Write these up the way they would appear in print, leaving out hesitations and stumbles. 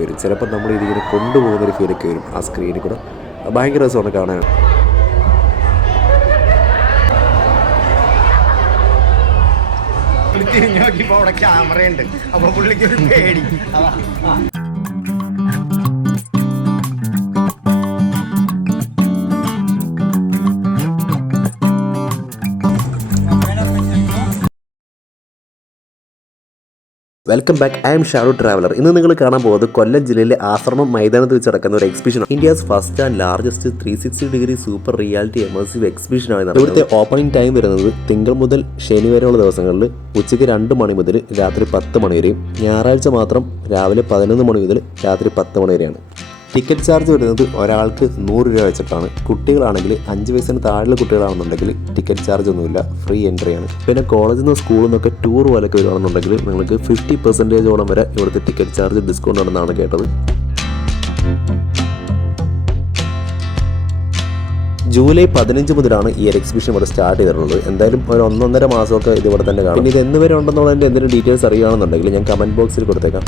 ഫീലൊക്കെ വരും. ചിലപ്പോൾ നമ്മൾ ഇതിങ്ങനെ കൊണ്ടുപോകുന്നൊരു ഫീലൊക്കെ വരും ആ സ്ക്രീനിൽ കൂടെ. ഭയങ്കര രസമാണ് കാണാൻ. തിരിഞ്ഞു നോക്കിയപ്പോൾ അവിടെ ക്യാമറയുണ്ട്. അപ്പോൾ പുള്ളിക്ക് ഒരു പേടി. Welcome back. I M shadow traveller. ഇന്ന് നിങ്ങൾ കാണാൻ പോകുന്നത് കൊല്ലം ജില്ലയിലെ ആശ്രമം മൈതാനത്ത് വെച്ച് നടക്കുന്ന ഒരു exhibition. India's first and largest 360 super reality immersive exhibition ആണ്. ഇവിടുത്തെ ഓപ്പണിംഗ് ടൈം വരുന്നത് തിങ്കൾ മുതൽ ശനി വരെയുള്ള ദിവസങ്ങളിൽ ഉച്ചയ്ക്ക് 2 മണി മുതൽ രാത്രി 10 മണി വരെയും ഞായറാഴ്ച മാത്രം രാവിലെ 11 മണി മുതൽ രാത്രി 10 മണി വരെയാണ്. ടിക്കറ്റ് ചാർജ് വരുന്നത് ഒരാൾക്ക് 100 രൂപ വെച്ചിട്ടാണ്. കുട്ടികളാണെങ്കിൽ 5 വയസ്സിന് താഴെയുള്ള കുട്ടികളാണെന്നുണ്ടെങ്കിൽ ടിക്കറ്റ് ചാർജ് ഒന്നുമില്ല, ഫ്രീ എൻട്രി ആണ്. പിന്നെ കോളേജിൽ നിന്ന് സ്കൂളിൽ നിന്നൊക്കെ ടൂർ പോലൊക്കെ വരുവാണെന്നുണ്ടെങ്കിൽ നിങ്ങൾക്ക് 50% വരെ ഇവിടുത്തെ ടിക്കറ്റ് ചാർജ് ഡിസ്കൗണ്ട് ഉണ്ടെന്നാണ് കേട്ടത്. ജൂലൈ 15 മുതലാണ് ഈ ഒരു എക്സിബിഷൻ ഇവിടെ സ്റ്റാർട്ട് ചെയ്തിട്ടുള്ളത്. എന്തായാലും ഒരു 1.5 മാസമൊക്കെ ഇത് ഇവിടെ തന്നെ കാണും. പിന്നെ ഇത് എന്ന് വരെ ഉണ്ടെന്നുള്ളതിൻ്റെ എന്തെങ്കിലും ഡീറ്റെയിൽസ് അറിയുകയാണെന്നുണ്ടെങ്കിൽ ഞാൻ കമൻറ്റ് ബോക്സിൽ കൊടുത്തേക്കാം.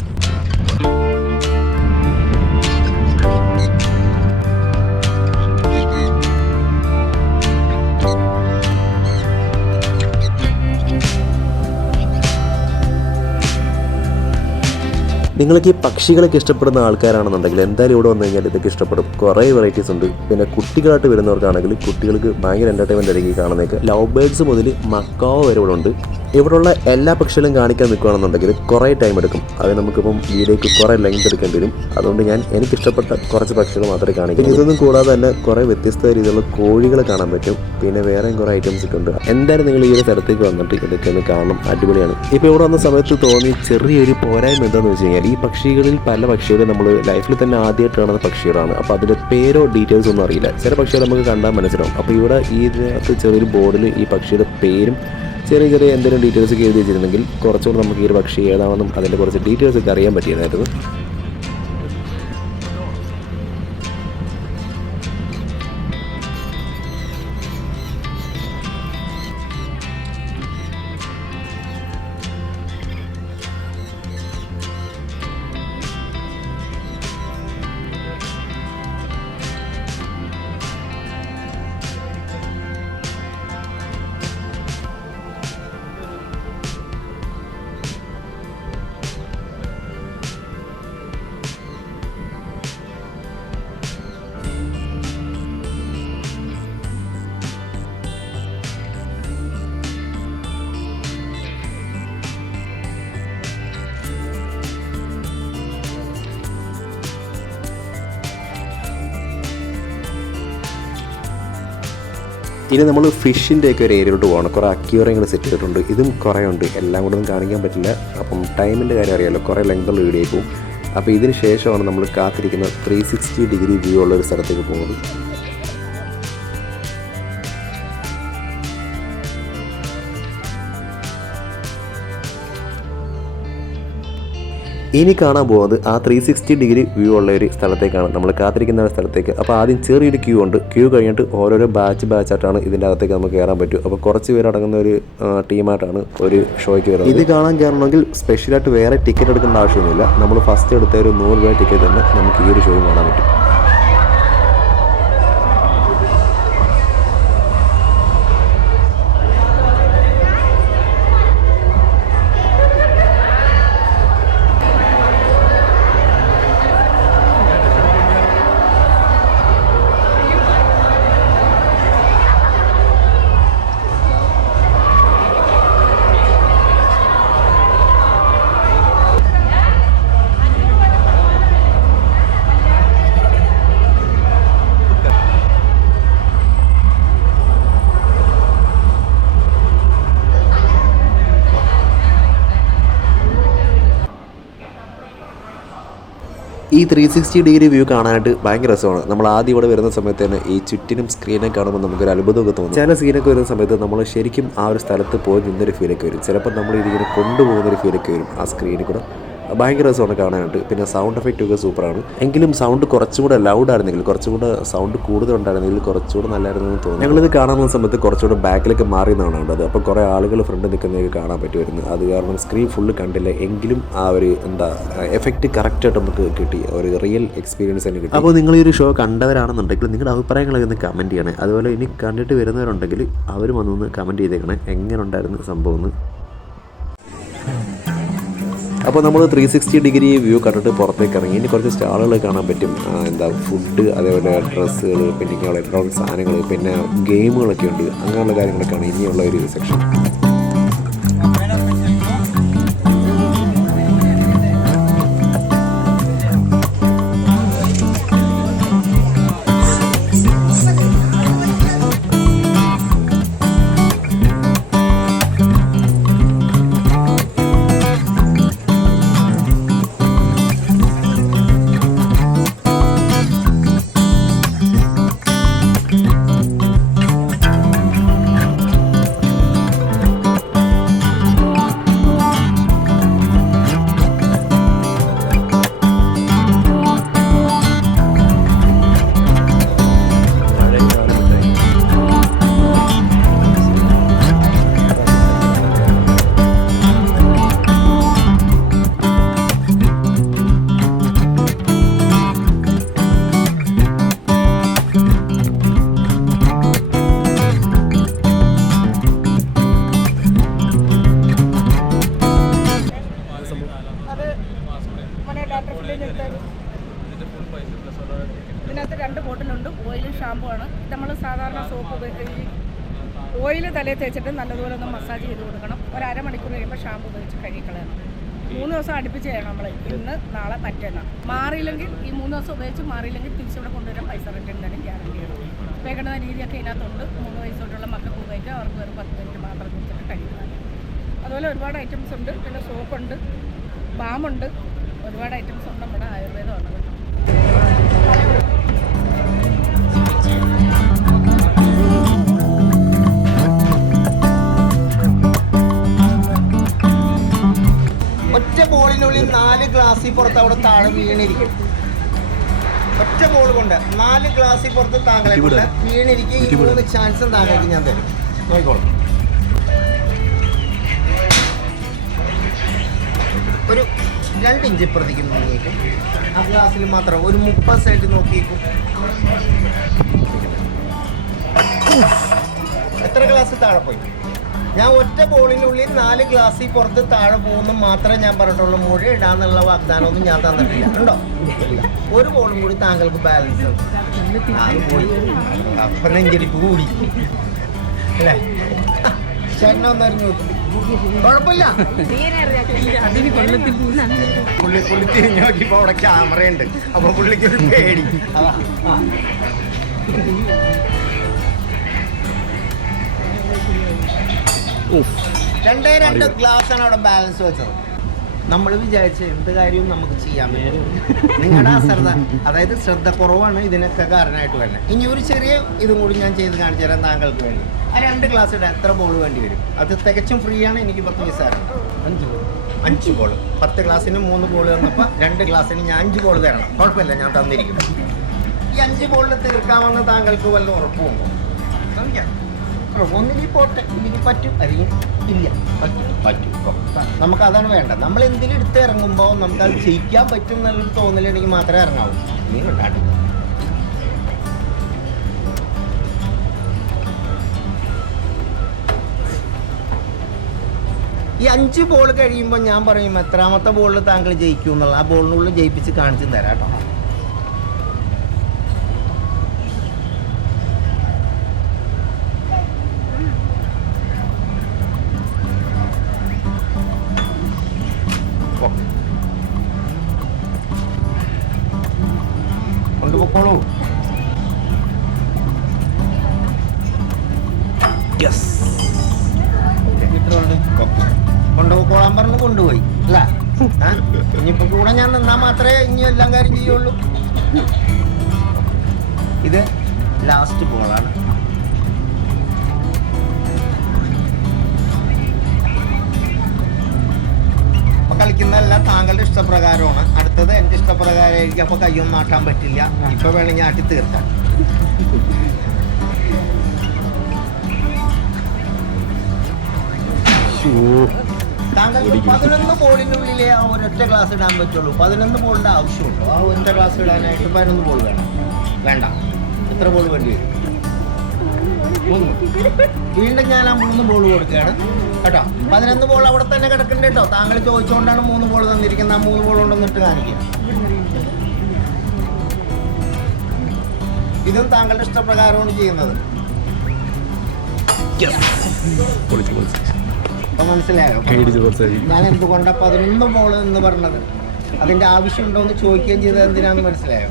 നിങ്ങൾക്ക് ഈ പക്ഷികളൊക്കെ ഇഷ്ടപ്പെടുന്ന ആൾക്കാരാണെന്നുണ്ടെങ്കിൽ എന്തായാലും ഇവിടെ വന്നു കഴിഞ്ഞാൽ ഇതൊക്കെ ഇഷ്ടപ്പെടും. കുറേ വെറൈറ്റീസ് ഉണ്ട്. പിന്നെ കുട്ടികളായിട്ട് വരുന്നവർക്കാണെങ്കിൽ കുട്ടികൾക്ക് ഭയങ്കര എൻ്റർടൈൻമെൻ്റ് ആയിരിക്കും കാണുന്നതൊക്കെ. ലവ് ബേർഡ്സ് മുതൽ മക്കാവോ വരെ ഇവിടെ ഉണ്ട്. ഇവിടെയുള്ള എല്ലാ പക്ഷികളും കാണിക്കാൻ നിൽക്കുകയാണെന്നുണ്ടെങ്കിൽ കുറേ ടൈം എടുക്കും. അത് നമുക്കിപ്പം വീഡിയോയ്ക്ക് കുറേ ലെങ്ത് എടുക്കേണ്ടി വരും. അതുകൊണ്ട് ഞാൻ എനിക്കിഷ്ടപ്പെട്ട കുറച്ച് പക്ഷികൾ മാത്രമേ കാണിക്കൂ. ഇതൊന്നും കൂടാതെ തന്നെ കുറേ വ്യത്യസ്ത രീതിയിലുള്ള കോഴികളെ കാണാൻ പറ്റും. പിന്നെ വേറെയും കുറേ ഐറ്റംസ് ഒക്കെ ഉണ്ട്. എന്തായാലും നിങ്ങൾ ഈ ഒരു സ്ഥലത്തേക്ക് വന്നിട്ട് ഇതൊക്കെ ഒന്ന് കാണണം, അടിപൊളിയാണ്. ഇപ്പോൾ ഇവിടെ വന്ന സമയത്ത് തോന്നി ചെറിയൊരു പോരായ്മ എന്താണെന്ന് വെച്ച് കഴിഞ്ഞാൽ ഈ പക്ഷികളിൽ പല പക്ഷികളും നമ്മൾ ലൈഫിൽ തന്നെ ആദ്യമായിട്ട് കാണുന്ന പക്ഷികളാണ്. അപ്പോൾ അതിൻ്റെ പേരോ ഡീറ്റെയിൽസ് ഒന്നും അറിയില്ല. ചില പക്ഷികൾ നമുക്ക് കണ്ടാൽ മനസ്സിലാവും. അപ്പോൾ ഇവിടെ ഇതിനകത്ത് ചെറിയൊരു ബോർഡിൽ ഈ പക്ഷിയുടെ പേരും ചെറിയ എന്തെങ്കിലും ഡീറ്റെയിൽസ് ഒക്കെ എഴുതി വെച്ചിരുന്നെങ്കിൽ കുറച്ചുകൂടെ നമുക്ക് ഈ ഒരു പക്ഷി ഏതാണെന്നും അതിൻ്റെ കുറച്ച് ഡീറ്റെയിൽസ് ഒക്കെ അറിയാൻ പറ്റിയതായിരുന്നു. ഇനി നമ്മൾ ഫിഷിൻ്റെയൊക്കെ ഒരു ഏരിയയിലോട്ട് പോകണം. കുറേ അക്യൂറിയങ്ങൾ സെറ്റ് ചെയ്തിട്ടുണ്ട്. ഇതും കുറേ ഉണ്ട്. എല്ലാം കൂടെ ഒന്നും കാണിക്കാൻ പറ്റില്ല. അപ്പം ടൈമിൻ്റെ കാര്യം അറിയാമല്ലോ, കുറേ ലെങ്തുള്ള വീഡിയോ പോകും. അപ്പോൾ ഇതിന് ശേഷമാണ് നമ്മൾ കാത്തിരിക്കുന്ന 360 വ്യൂ ഉള്ള ഒരു സ്ഥലത്തേക്ക് പോകുന്നത്. ഇനി കാണാൻ പോകുന്നത് ആ 360 വ്യൂ ഉള്ള ഒരു സ്ഥലത്തേക്കാണ്, നമ്മൾ കാത്തിരിക്കുന്ന ഒരു സ്ഥലത്തേക്ക്. അപ്പോൾ ആദ്യം ചെറിയൊരു ക്യൂ ഉണ്ട്. ക്യൂ കഴിഞ്ഞിട്ട് ഓരോരോ ബാച്ചായിട്ടാണ് ഇതിൻ്റെ അകത്തേക്ക് നമുക്ക് കയറാൻ പറ്റും. അപ്പോൾ കുറച്ച് പേരടങ്ങുന്ന ഒരു ടീമായിട്ടാണ് ഒരു ഷോയ്ക്ക് വരുന്നത്. ഇത് കാണാൻ കയറണമെങ്കിൽ സ്പെഷ്യലായിട്ട് വേറെ ടിക്കറ്റ് എടുക്കേണ്ട ആവശ്യമൊന്നുമില്ല. നമ്മൾ ഫസ്റ്റ് എടുത്ത ഒരു 100 രൂപ ടിക്കറ്റ് തന്നെ നമുക്ക് ഈ ഒരു ഷോയും കാണാൻ പറ്റും. ഈ 360 വ്യൂ കാണാനായിട്ട് ഭയങ്കര രസമാണ്. നമ്മൾ ആദ്യം ഇവിടെ വരുന്ന സമയത്ത് തന്നെ ഈ ചുറ്റിനും സ്ക്രീനെ കാണുമ്പോൾ നമുക്കൊരു അത്ഭുതമൊക്കെ തോന്നും. ചില സീനൊക്കെ വരുന്ന സമയത്ത് നമ്മൾ ശരിക്കും ആ ഒരു സ്ഥലത്ത് പോയി നിന്നൊരു ഫീലൊക്കെ വരും. ചിലപ്പോൾ നമ്മൾ ഇതിങ്ങനെ കൊണ്ടുപോകുന്നൊരു ഫീലൊക്കെ വരും ആ സ്ക്രീനിൽ കൂടെ. ഭയങ്കര രസമാണ് കാണാനായിട്ട്. പിന്നെ സൗണ്ട് എഫക്റ്റ് ഒക്കെ സൂപ്പറാണ്. എങ്കിലും സൗണ്ട് കുറച്ചുകൂടെ ലൗഡായിരുന്നെങ്കിൽ, കുറച്ചുകൂടെ സൗണ്ട് കൂടുതലുണ്ടായിരുന്നെങ്കിൽ കുറച്ചുകൂടെ നല്ലായിരുന്നു എന്ന് തോന്നി. ഞങ്ങളിത് കാണാൻ പോകുന്ന സമയത്ത് കുറച്ചുകൂടെ ബാക്കിലേക്ക് മാറി എന്നാണ് കണ്ടത്. അപ്പോൾ കുറേ ആളുകൾ ഫ്രണ്ട് നിൽക്കുന്നതൊക്കെ കാണാൻ പറ്റുമായിരുന്നു. അത് കാരണം സ്ക്രീൻ ഫുള്ള് കണ്ടില്ല, എങ്കിലും ആ ഒരു എഫക്റ്റ് കറക്റ്റായിട്ട് നമുക്ക് കിട്ടി, ഒരു റിയൽ എക്സ്പീരിയൻസ് തന്നെ കിട്ടി. അപ്പോൾ നിങ്ങൾ ഈ ഒരു ഷോ കണ്ടവരാണെന്നുണ്ടെങ്കിൽ നിങ്ങളുടെ അഭിപ്രായങ്ങളൊക്കെ ഒന്ന് കമൻറ്റ് ചെയ്യണേ. അതുപോലെ ഇനി കണ്ടിട്ട് വരുന്നവരുണ്ടെങ്കിൽ അവരും വന്നൊന്ന് കമൻറ്റ് ചെയ്തേക്കണേ എങ്ങനെ ഉണ്ടായിരുന്നു സംഭവം എന്ന്. അപ്പോൾ നമ്മൾ 360 ഡിഗ്രി വ്യൂ കണ്ടിട്ട് പുറത്തേക്ക് ഇറങ്ങി. ഇനി കുറച്ച് സ്റ്റാളുകൾ കാണാൻ പറ്റും. ഫുഡ്, അതേപോലെ ഡ്രസ്സുകൾ, പിന്നെ ഇങ്ങനെയുള്ള ഇലക്ട്രോണിക് സാധനങ്ങൾ, പിന്നെ ഗെയിമുകളൊക്കെ ഉണ്ട്. അങ്ങനെയുള്ള കാര്യങ്ങളൊക്കെയാണ് ഇനിയുള്ള ഒരു സെക്ഷൻ. ഇതിനകത്ത് 2 ബോട്ടിലുണ്ട്. ഓയിലും ഷാമ്പു ആണ്. നമ്മൾ സാധാരണ സോപ്പ് ഈ ഓയിൽ തലയിൽ തേച്ചിട്ട് നല്ലതുപോലെ ഒന്ന് മസാജ് ചെയ്ത് കൊടുക്കണം. ഒരു അരമണിക്കൂർ കഴിയുമ്പോൾ ഷാമ്പു ഉപയോഗിച്ച് കഴുകിക്കളയണം. 3 ദിവസം അടുപ്പിച്ച് ചെയ്യണം നമ്മൾ. ഇന്ന് നാളെ മറ്റന്നാൾ മാറിയില്ലെങ്കിൽ, ഈ 3 ദിവസം ഉപയോഗിച്ച് മാറിയില്ലെങ്കിൽ തിരിച്ചിവിടെ കൊണ്ടുവരാൻ പൈസ റിട്ടേൺ തന്നെ ഗ്യാരണ്ടി ചെയ്യണം. ഉപയോഗിക്കുന്ന രീതിയൊക്കെ ഇതിനകത്തുണ്ട്. 3 വയസ്സോട്ടുള്ള മക്കൾക്ക് ഉപയോഗിക്കുക. അവർക്ക് വെറും 10 മിനിറ്റ് മാത്രം കുടിച്ചിട്ട് കഴിക്കണം. അതുപോലെ ഒരുപാട് ഐറ്റംസ് ഉണ്ട്. പിന്നെ സോപ്പുണ്ട്, ബാമുണ്ട്, ഒരുപാട് ഐറ്റംസ് ഉണ്ട്. നമ്മുടെ ആയുർവേദമാണ് കേട്ടോ. ഒറ്റ ബോളിനുള്ളിൽ 4 ഗ്ലാസ്സിൽ പുറത്ത് അവിടെ താഴെ വീണിരിക്കും. ഒറ്റ ബോൾ കൊണ്ട് 4 ഗ്ലാസ്സിൽ പുറത്ത് താങ്കളെ കൊണ്ട് വീണിരിക്കും. ഈ 3 ചാൻസും താങ്കൾക്ക് ഞാൻ തരും. നോക്കിക്കോളാം. ഒരു 2 ഇഞ്ച് ഇപ്പുറത്തേക്ക് നോക്കിയേക്കും. ആ ഗ്ലാസ്സിൽ മാത്രം ഒരു 30 സൈഡ് നോക്കിയേക്കും. എത്ര ഗ്ലാസ് താഴെ പോയി? ഞാൻ ഒറ്റ ബോളിനുള്ളിൽ 4 ഗ്ലാസ്സിൽ പുറത്ത് താഴെ പോകുന്നു മാത്രമേ ഞാൻ പറഞ്ഞിട്ടുള്ളൂ. മുഴ ഇടാന്നുള്ള വാഗ്ദാനമൊന്നും ഞാൻ തന്നിട്ടില്ല. ഉണ്ടോ? ഒരു ബോളും കൂടി താങ്കൾക്ക് ബാലൻസ് പോയി. അപ്പം നെഞ്ചരിപ്പ് കൂടി അല്ലേ? ചേട്ടനെ ഒന്നറിഞ്ഞു നോക്കും. കുഴപ്പമില്ല. പുള്ളി തിരിഞ്ഞു നോക്കിയപ്പോൾ അവിടെ ക്യാമറയുണ്ട്. അപ്പൊ പുള്ളിക്ക് ഒരു പേടി. രണ്ടേ 2 ഗ്ലാസ്സാണ് അവിടെ ബാലൻസ് വെച്ചത്. നമ്മൾ വിചാരിച്ച എന്ത് കാര്യവും നമുക്ക് ചെയ്യാൻ പറ്റും. നിങ്ങളുടെ അശ്രദ്ധ, അതായത് ശ്രദ്ധ കുറവാണ് ഇതിനൊക്കെ കാരണമായിട്ട് വരുന്നത്. ഇനി ഒരു ചെറിയ ഇതും കൂടി ഞാൻ ചെയ്ത് കാണിച്ചു തരാം താങ്കൾക്ക് വേണ്ടി. ആ 2 ഗ്ലാസ് ഇടാൻ എത്ര ബോൾ വേണ്ടി വരും? അത് തികച്ചും ഫ്രീ ആണ്. എനിക്ക് 10 പൈസയാണ്. 5 ബോൾ. 10 ഗ്ലാസ്സിന് 3 ബോൾ തന്നപ്പോൾ 2 ഗ്ലാസ്സിന് ഞാൻ 5 ബോൾ തരണം. കുഴപ്പമില്ല, ഞാൻ തന്നിരിക്കുന്നു. ഈ 5 ബോളിൽ തീർക്കാമെന്ന് താങ്കൾക്ക് വല്ല ഉറപ്പുണ്ടോ? ശ്രമിക്കാം. ഒന്നിനി പോട്ടെ, ഇതിന് പറ്റും, അല്ലെങ്കിൽ ഇല്ല. പറ്റും. നമുക്ക് അതാണ് വേണ്ടത്. നമ്മൾ എന്തിനും എടുത്ത് ഇറങ്ങുമ്പോൾ നമുക്ക് അത് ജയിക്കാൻ പറ്റും എന്നുള്ളൊരു തോന്നലുണ്ടെങ്കിൽ മാത്രമേ ഇറങ്ങാവൂ. നീ ഉണ്ടാകും. ഈ 5 ബോൾ കഴിയുമ്പോൾ ഞാൻ പറയും എത്രാമത്തെ ബോളിൽ താങ്കൾ ജയിക്കും എന്നുള്ള. ആ ബോളിനുള്ളിൽ ജയിപ്പിച്ച് കാണിച്ചു തരാം കേട്ടോ. കൊണ്ടുപോക്കോളൂ. കൊണ്ടുപോക്കോളാൻ പറഞ്ഞു കൊണ്ടുപോയി അല്ല. ഇനിയിപ്പോ കൂടെ ഞാൻ നിന്നാൽ മാത്രമേ ഇനി എല്ലാം കാര്യം ചെയ്യുള്ളൂ. ഇത് ലാസ്റ്റ് ബോളാണ്. കളിക്കുന്നതെല്ലാം താങ്കളുടെ ഇഷ്ടപ്രകാരമാണ്. അടുത്തത് എൻ്റെ ഇഷ്ടപ്രകാരമായിരിക്കും. അപ്പോൾ കയ്യൊന്നും ആട്ടാൻ പറ്റില്ല. ഇപ്പോൾ വേണമെങ്കിൽ ആട്ടി തീർക്കാം. താങ്കൾക്ക് 11 ബോളിനുള്ളിലേ ആ ഒരൊറ്റ ഗ്ലാസ് ഇടാൻ പറ്റുള്ളൂ. 11 ബോളിൻ്റെ ആവശ്യമുള്ളൂ. ആ ഒറ്റ ഗ്ലാസ് ഇടാനായിട്ട് 11 ബോൾ വേണം. വേണ്ട, എത്ര ബോൾ വേണ്ടി വരും? 3. വീണ്ടും ഞാൻ ആ 3 ബോൾ കൊടുക്കുകയാണ് കേട്ടോ. 11 ബോൾ അവിടെ തന്നെ കിടക്കുന്നുണ്ട് കേട്ടോ. താങ്കൾ ചോദിച്ചുകൊണ്ടാണ് 3 ബോൾ തന്നിരിക്കുന്നത്. ആ 3 ബോൾ കൊണ്ടൊന്നിട്ട് കാണിക്കുക. ഇതും താങ്കളുടെ ഇഷ്ടപ്രകാരമാണ് ചെയ്യുന്നത്. അപ്പൊ മനസ്സിലായോ ഞാൻ എന്തുകൊണ്ടാണ് 11 ബോൾ എന്ന് പറഞ്ഞത്? അതിന്റെ ആവശ്യമുണ്ടോ എന്ന് ചോദിക്കുകയും ചെയ്തത് എന്തിനാന്ന് മനസ്സിലായോ?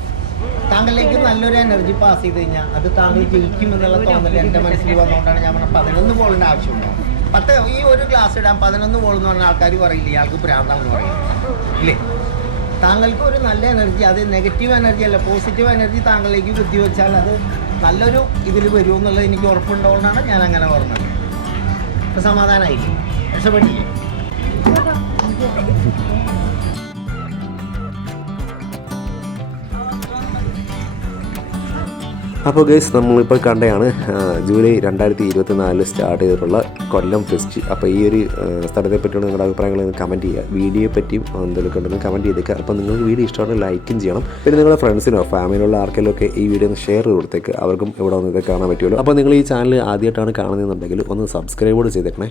താങ്കളിലേക്ക് നല്ലൊരു എനർജി പാസ് ചെയ്ത് കഴിഞ്ഞാൽ അത് താങ്കൾ ജയിക്കും എന്നുള്ള തോന്നൽ എൻ്റെ മനസ്സിൽ വന്നുകൊണ്ടാണ് ഞാൻ പറഞ്ഞത് 11 ബോളിൻ്റെ ആവശ്യമുണ്ടോ. ഈ ഒരു ഗ്ലാസ് ഇടാൻ 11 ബോൾ എന്ന് പറഞ്ഞ ആൾക്കാർ പറയില്ല ഇയാൾക്ക് പ്രാന്താണെന്ന് പറയും ഇല്ലേ? താങ്കൾക്ക് ഒരു നല്ല എനർജി, അത് നെഗറ്റീവ് എനർജി അല്ല, പോസിറ്റീവ് എനർജി താങ്കളിലേക്ക് ബുദ്ധി വെച്ചാൽ അത് നല്ലൊരു ഇതിൽ വരുമെന്നുള്ളത് എനിക്ക് ഉറപ്പുണ്ടോണ്ടാണ് ഞാൻ അങ്ങനെ പറഞ്ഞത്. ഇപ്പം സമാധാനമായില്ലേ? രക്ഷപ്പെട്ടില്ലേ? അപ്പോൾ ഗൈസ് നമ്മളിപ്പോൾ കണ്ടതാണ് ജൂലൈ 2024 സ്റ്റാർട്ട് ചെയ്തിട്ടുള്ള കൊല്ലം ഫെസ്റ്റ്. അപ്പോൾ ഈ ഒരു സ്ഥലത്തെ പറ്റിയുള്ള നിങ്ങളുടെ അഭിപ്രായങ്ങൾ കമൻറ്റ് ചെയ്യുക. വീഡിയോയെ പറ്റിയും എന്തെങ്കിലും ഉണ്ടെന്ന് കമൻറ്റ് ചെയ്തേക്കുക. അപ്പോൾ നിങ്ങൾക്ക് വീഡിയോ ഇഷ്ടമാണെങ്കിൽ ലൈക്കും ചെയ്യണം. പിന്നെ നിങ്ങളുടെ ഫ്രണ്ട്സിനോ ഫാമിലിയുള്ള ആർക്കെങ്കിലും ഒക്കെ ഈ വീഡിയോ ഒന്ന് ഷെയർ ചെയ്ത് കൊടുത്തേക്ക്. അവർക്കും ഇവിടെ വന്ന് ഇത് കാണാൻ പറ്റുമല്ലോ. അപ്പോൾ നിങ്ങൾ ഈ ചാനൽ ആദ്യമായിട്ടാണ് കാണുന്നതെന്നുണ്ടെങ്കിൽ ഒന്ന് സബ്സ്ക്രൈബ് കൂടെ ചെയ്തേക്കണേ.